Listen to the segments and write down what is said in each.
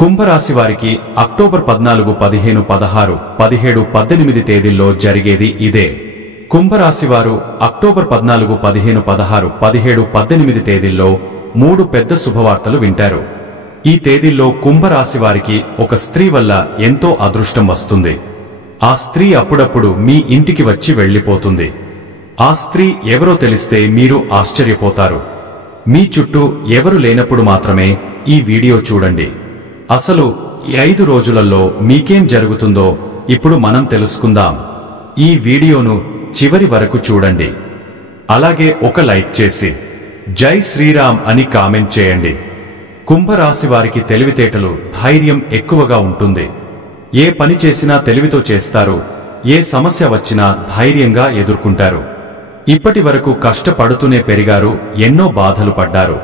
కుంభరాశి వారికి అక్టోబర్ 14, 15, 16, 17, 18 తేదీల్లో జరిగేది ఇదే. కుంభరాశి వారు అక్టోబర్ 14, 15, 16, 17, 18 తేదీల్లో 3 పెద్ద శుభవార్తలు వింటారు. ఈ తేదీల్లో కుంభరాశి వారికి ఒక స్త్రీ వల్ల ఎంతో అదృష్టం వస్తుంది. ఆ స్త్రీ అప్పుడప్పుడు మీ ఇంటికి వచ్చి వెళ్లిపోతుంది. ఆ స్త్రీ ఎవరో తెలిస్తే మీరు ఆశ్చర్యపోతారు. మీ చుట్టూ ఎవరు లేనప్పుడు మాత్రమే ఈ వీడియో చూడండి. అసలు ఈ 5 రోజులలో మీకేం జరుగుతుందో ఇప్పుడు మనం తెలుసుకుందాం. ఈ వీడియోను చివరి వరకు చూడండి. అలాగే ఒక లైక్ చేసి జై శ్రీరామ్ అని కామెంట్ చేయండి. కుంభరాశి వారికి తెలివితేటలు, ధైర్యం ఎక్కువగా ఉంటుంది. ఏ పని చేసినా తెలివితో చేస్తారు. ఏ సమస్య వచ్చినా ధైర్యంగా ఎదుర్కొంటారు. ఇప్పటి వరకు కష్టపడుతూనే పెరిగారు, ఎన్నో బాధలు పడ్డారు.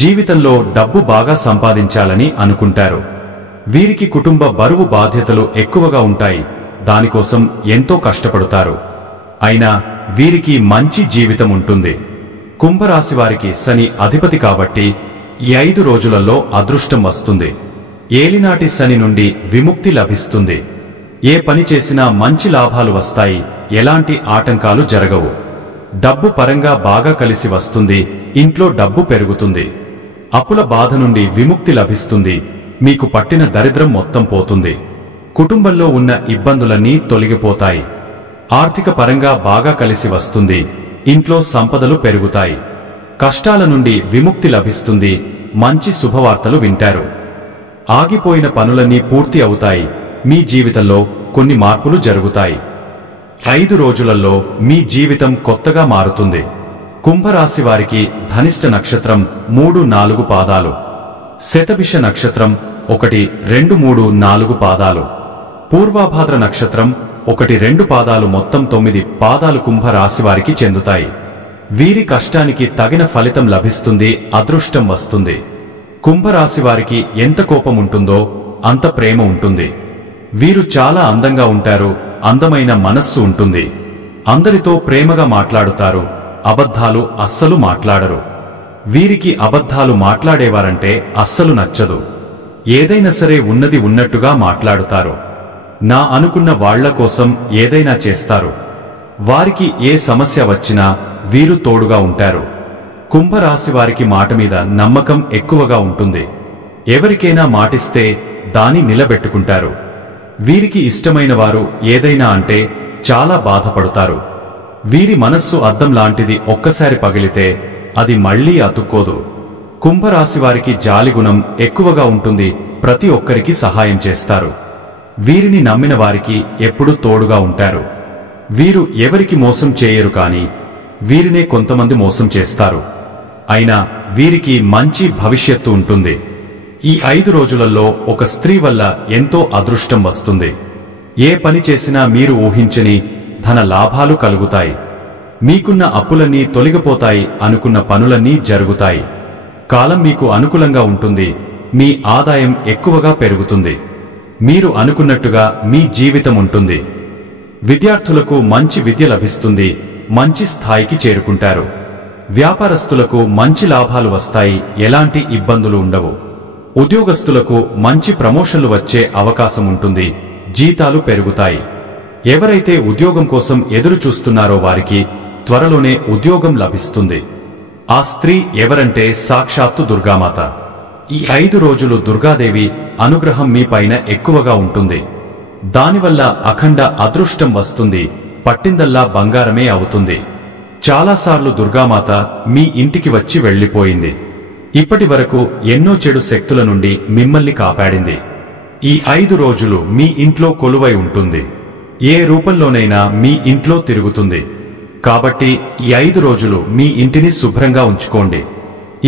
జీవితంలో డబ్బు బాగా సంపాదించాలని అనుకుంటారు. వీరికి కుటుంబ బరువు బాధ్యతలు ఎక్కువగా ఉంటాయి. దానికోసం ఎంతో కష్టపడతారు. అయినా వీరికి మంచి జీవితం ఉంటుంది. కుంభరాశి వారికి శని అధిపతి కాబట్టి ఈ 5 రోజులలో అదృష్టం వస్తుంది. ఏలినాటి శని నుండి విముక్తి లభిస్తుంది. ఏ పని చేసినా మంచి లాభాలు వస్తాయి. ఎలాంటి ఆటంకాలు జరగవు. డబ్బు పరంగా బాగా కలిసి వస్తుంది. ఇంట్లో డబ్బు పెరుగుతుంది. అప్పుల బాధ నుండి విముక్తి లభిస్తుంది. మీకు పట్టిన దరిద్రం మొత్తం పోతుంది. కుటుంబంలో ఉన్న ఇబ్బందులన్నీ తొలగిపోతాయి. ఆర్థిక పరంగా బాగా కలిసి వస్తుంది. ఇంట్లో సంపదలు పెరుగుతాయి. కష్టాల నుండి విముక్తి లభిస్తుంది. మంచి శుభవార్తలు వింటారు. ఆగిపోయిన పనులన్నీ పూర్తి అవుతాయి. మీ జీవితంలో కొన్ని మార్పులు జరుగుతాయి. 5 రోజులలో మీ జీవితం కొత్తగా మారుతుంది. కుంభరాశి వారికి ధనిష్ట నక్షత్రం 3, 4 పాదాలు, శతభిష నక్షత్రం 1, 2, 3, 4 పాదాలు, పూర్వాభాద్ర నక్షత్రం 1, 2 పాదాలు, మొత్తం 9 పాదాలు కుంభరాశి వారికి చెందుతాయి. వీరి కష్టానికి తగిన ఫలితం లభిస్తుంది. అదృష్టం వస్తుంది. కుంభరాశి వారికి ఎంత కోపం ఉంటుందో అంత ప్రేమ ఉంటుంది. వీరు చాలా అందంగా ఉంటారు. అందమైన మనస్సు ఉంటుంది. అందరితో ప్రేమగా మాట్లాడుతారు. అబద్ధాలు అస్సలు మాట్లాడరు. వీరికి అబద్ధాలు మాట్లాడేవారంటే అస్సలు నచ్చదు. ఏదైనా సరే ఉన్నది ఉన్నట్టుగా మాట్లాడుతారు. నా అనుకున్న వాళ్ల కోసం ఏదైనా చేస్తారు. వారికి ఏ సమస్య వచ్చినా వీరు తోడుగా ఉంటారు. కుంభరాశి వారికి మాట మీద నమ్మకం ఎక్కువగా ఉంటుంది. ఎవరికైనా మాటిస్తే దాని నిలబెట్టుకుంటారు. వీరికి ఇష్టమైన వారు ఏదైనా అంటే చాలా బాధపడతారు. వీరి మనస్సు అద్దం లాంటిది. ఒక్కసారి పగిలితే అది మళ్లీ అతుక్కోదు. కుంభరాశి వారికి జాలిగుణం ఎక్కువగా ఉంటుంది. ప్రతి ఒక్కరికి సహాయం చేస్తారు. వీరిని నమ్మిన వారికి ఎప్పుడూ తోడుగా ఉంటారు. వీరు ఎవరికి మోసం చేయరు, కానీ వీరినే కొంతమంది మోసం చేస్తారు. అయినా వీరికి మంచి భవిష్యత్తు ఉంటుంది. ఈ 5 రోజులలో ఒక స్త్రీ వల్ల ఎంతో అదృష్టం వస్తుంది. ఏ పని చేసినా మీరు ఊహించని ధన లాభాలు కలుగుతాయి. మీకున్న అప్పులన్నీ తొలగిపోతాయి. అనుకున్న పనులన్నీ జరుగుతాయి. కాలం మీకు అనుకూలంగా ఉంటుంది. మీ ఆదాయం ఎక్కువగా పెరుగుతుంది. మీరు అనుకున్నట్టుగా మీ జీవితం ఉంటుంది. విద్యార్థులకు మంచి విద్య లభిస్తుంది. మంచి స్థాయికి చేరుకుంటారు. వ్యాపారస్తులకు మంచి లాభాలు వస్తాయి. ఎలాంటి ఇబ్బందులు ఉండవు. ఉద్యోగస్తులకు మంచి ప్రమోషన్లు వచ్చే అవకాశం ఉంటుంది. జీతాలు పెరుగుతాయి. ఎవరైతే ఉద్యోగం కోసం ఎదురు చూస్తున్నారో వారికి త్వరలోనే ఉద్యోగం లభిస్తుంది. ఆ స్త్రీ ఎవరంటే సాక్షాత్తు దుర్గామాత. ఈ 5 రోజులు దుర్గాదేవి అనుగ్రహం మీ పైన ఎక్కువగా ఉంటుంది. దానివల్ల అఖండ అదృష్టం వస్తుంది. పట్టిందల్లా బంగారమే అవుతుంది. చాలాసార్లు దుర్గామాత మీ ఇంటికి వచ్చి వెళ్లిపోయింది. ఇప్పటి వరకు ఎన్నో చెడు శక్తుల నుండి మిమ్మల్ని కాపాడింది. ఈ 5 రోజులు మీ ఇంట్లో కొలువై ఉంటుంది. ఏ రూపంలోనైనా మీ ఇంట్లో తిరుగుతుంది. కాబట్టి ఈ 5 రోజులు మీ ఇంటిని శుభ్రంగా ఉంచుకోండి.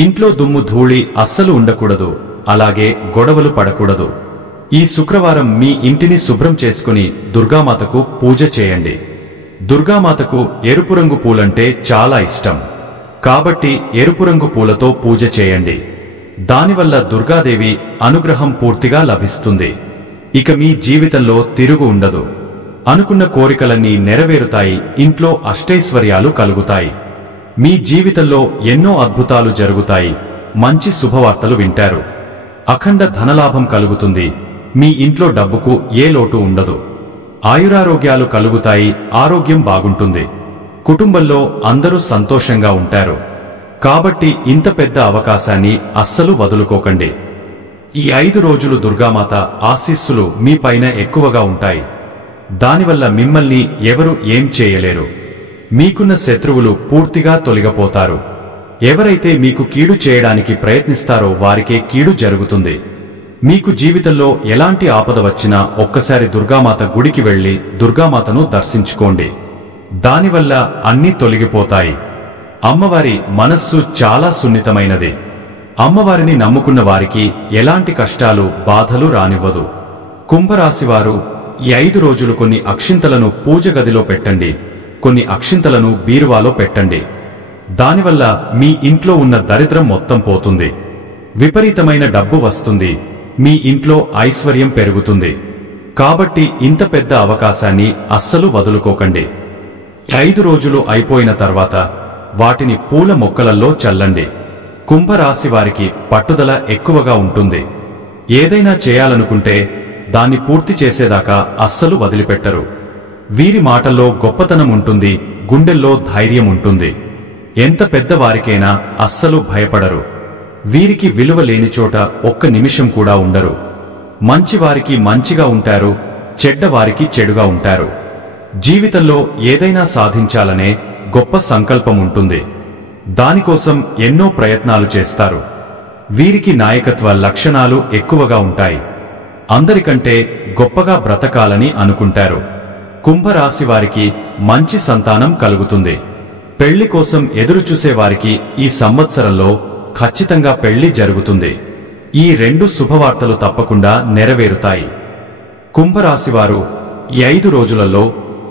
ఇంట్లో దుమ్ము ధూళి అస్సలు ఉండకూడదు. అలాగే గొడవలు పడకూడదు. ఈ శుక్రవారం మీ ఇంటిని శుభ్రం చేసుకుని దుర్గామాతకు పూజ చేయండి. దుర్గామాతకు ఎరుపు రంగు పూలంటే చాలా ఇష్టం. కాబట్టి ఎరుపు రంగు పూలతో పూజ చేయండి. దానివల్ల దుర్గాదేవి అనుగ్రహం పూర్తిగా లభిస్తుంది. ఇక మీ జీవితంలో తిరుగు ఉండదు. అనుకున్న కోరికలన్నీ నెరవేరుతాయి. ఇంట్లో అష్టైశ్వర్యాలు కలుగుతాయి. మీ జీవితంలో ఎన్నో అద్భుతాలు జరుగుతాయి. మంచి శుభవార్తలు వింటారు. అఖండ ధనలాభం కలుగుతుంది. మీ ఇంట్లో డబ్బుకు ఏ లోటు ఉండదు. ఆయురారోగ్యాలు కలుగుతాయి. ఆరోగ్యం బాగుంటుంది. కుటుంబంలో అందరూ సంతోషంగా ఉంటారు. కాబట్టి ఇంత పెద్ద అవకాశాన్ని అస్సలు వదులుకోకండి. ఈ 5 రోజులు దుర్గామాత ఆశీస్సులు మీ పైన ఎక్కువగా ఉంటాయి. దానివల్ల మిమ్మల్ని ఎవరు ఏం చేయలేరు. మీకున్న శత్రువులు పూర్తిగా తొలగిపోతారు. ఎవరైతే మీకు కీడు చేయడానికి ప్రయత్నిస్తారో వారికే కీడు జరుగుతుంది. మీకు జీవితంలో ఎలాంటి ఆపద వచ్చినా ఒక్కసారి దుర్గామాత గుడికి వెళ్లి దుర్గామాతను దర్శించుకోండి. దానివల్ల అన్నీ తొలగిపోతాయి. అమ్మవారి మనస్సు చాలా సున్నితమైనది. అమ్మవారిని నమ్ముకున్న వారికి ఎలాంటి కష్టాలు బాధలు రానివ్వదు. కుంభరాశివారు ఈ 5 రోజులు కొన్ని అక్షింతలను పూజ గదిలో పెట్టండి. కొన్ని అక్షింతలను బీరువాలో పెట్టండి. దానివల్ల మీ ఇంట్లో ఉన్న దరిద్రం మొత్తం పోతుంది. విపరీతమైన డబ్బు వస్తుంది. మీ ఇంట్లో ఐశ్వర్యం పెరుగుతుంది. కాబట్టి ఇంత పెద్ద అవకాశాన్ని అస్సలు వదులుకోకండి. 5 రోజులు అయిపోయిన తర్వాత వాటిని పూల మొక్కలలో చల్లండి. కుంభరాశి వారికి పట్టుదల ఎక్కువగా ఉంటుంది. ఏదైనా చేయాలనుకుంటే దాన్ని పూర్తి చేసేదాకా అస్సలు వదిలిపెట్టరు. వీరి మాటల్లో గొప్పతనం ఉంటుంది. గుండెల్లో ధైర్యం ఉంటుంది. ఎంత పెద్దవారికైనా అస్సలు భయపడరు. వీరికి విలువ లేని చోట ఒక్క నిమిషం కూడా ఉండరు. మంచివారికి మంచిగా ఉంటారు. చెడ్డవారికి చెడుగా ఉంటారు. జీవితంలో ఏదైనా సాధించాలనే గొప్ప సంకల్పం ఉంటుంది. దానికోసం ఎన్నో ప్రయత్నాలు చేస్తారు. వీరికి నాయకత్వ లక్షణాలు ఎక్కువగా ఉంటాయి. అందరికంటే గొప్పగా బ్రతకాలని అనుకుంటారు. కుంభరాశి వారికి మంచి సంతానం కలుగుతుంది. పెళ్లి కోసం ఎదురుచూసేవారికి ఈ సంవత్సరంలో ఖచ్చితంగా పెళ్లి జరుగుతుంది. ఈ 2 శుభవార్తలు తప్పకుండా నెరవేరుతాయి. కుంభరాశివారు ఈ 5 రోజులలో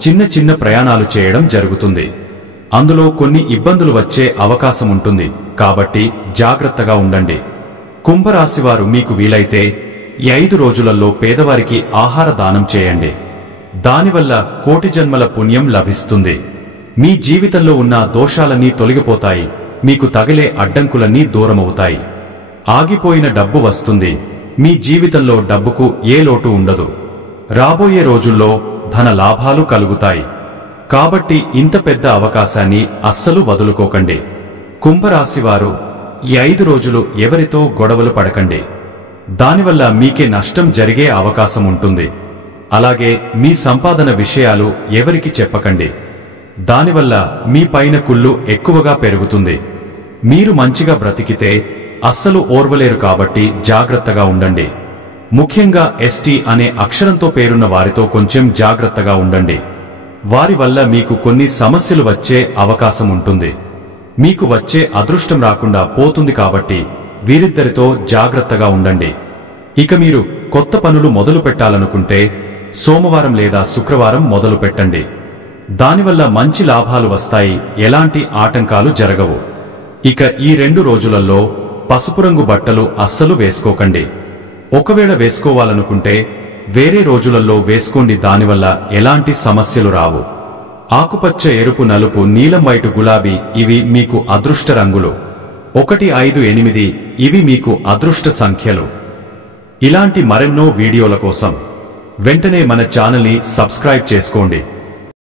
చిన్న చిన్న ప్రయాణాలు చేయడం జరుగుతుంది. అందులో కొన్ని ఇబ్బందులు వచ్చే అవకాశం ఉంటుంది. కాబట్టి జాగ్రత్తగా ఉండండి. కుంభరాశివారు మీకు వీలైతే ఈ 5 రోజులలో పేదవారికి ఆహార దానం చేయండి. దానివల్ల కోటి జన్మల పుణ్యం లభిస్తుంది. మీ జీవితంలో ఉన్న దోషాలన్నీ తొలగిపోతాయి. మీకు తగిలే అడ్డంకులన్నీ దూరమవుతాయి. ఆగిపోయిన డబ్బు వస్తుంది. మీ జీవితంలో డబ్బుకు ఏ లోటు ఉండదు. రాబోయే రోజుల్లో ధన లాభాలు కలుగుతాయి. కాబట్టి ఇంత పెద్ద అవకాశాన్ని అస్సలు వదులుకోకండి. కుంభరాశివారు ఈ 5 రోజులు ఎవరితో గొడవలు పడకండి. దానివల్ల మీకే నష్టం జరిగే అవకాశం ఉంటుంది. అలాగే మీ సంపాదన విషయాలు ఎవరికి చెప్పకండి. దానివల్ల మీ పైన కుళ్ళు ఎక్కువగా పెరుగుతుంది. మీరు మంచిగా బ్రతికితే అస్సలు ఓర్వలేరు. కాబట్టి జాగ్రత్తగా ఉండండి. ముఖ్యంగా ఎస్టీ అనే అక్షరంతో పేరున్న వారితో కొంచెం జాగ్రత్తగా ఉండండి. వారి వల్ల మీకు కొన్ని సమస్యలు వచ్చే అవకాశం ఉంటుంది. మీకు వచ్చే అదృష్టం రాకుండా పోతుంది. కాబట్టి వీరిద్దరితో జాగ్రత్తగా ఉండండి. ఇక మీరు కొత్త పనులు మొదలు పెట్టాలనుకుంటే సోమవారం లేదా శుక్రవారం మొదలు పెట్టండి. దానివల్ల మంచి లాభాలు వస్తాయి. ఎలాంటి ఆటంకాలు జరగవు. ఇక ఈ 2 రోజులలో పసుపు రంగు బట్టలు అస్సలు వేసుకోకండి. ఒకవేళ వేసుకోవాలనుకుంటే వేరే రోజులలో వేసుకోండి. దానివల్ల ఎలాంటి సమస్యలు రావు. ఆకుపచ్చ, ఎరుపు, నలుపు, నీలం, వైటు, గులాబీ ఇవి మీకు అదృష్ట రంగులు. 1, 5, 8 ఇవి మీకు అదృష్ట సంఖ్యలు. ఇలాంటి మరెన్నో వీడియోల కోసం వెంటనే మన ఛానల్ని సబ్స్క్రైబ్ చేసుకోండి.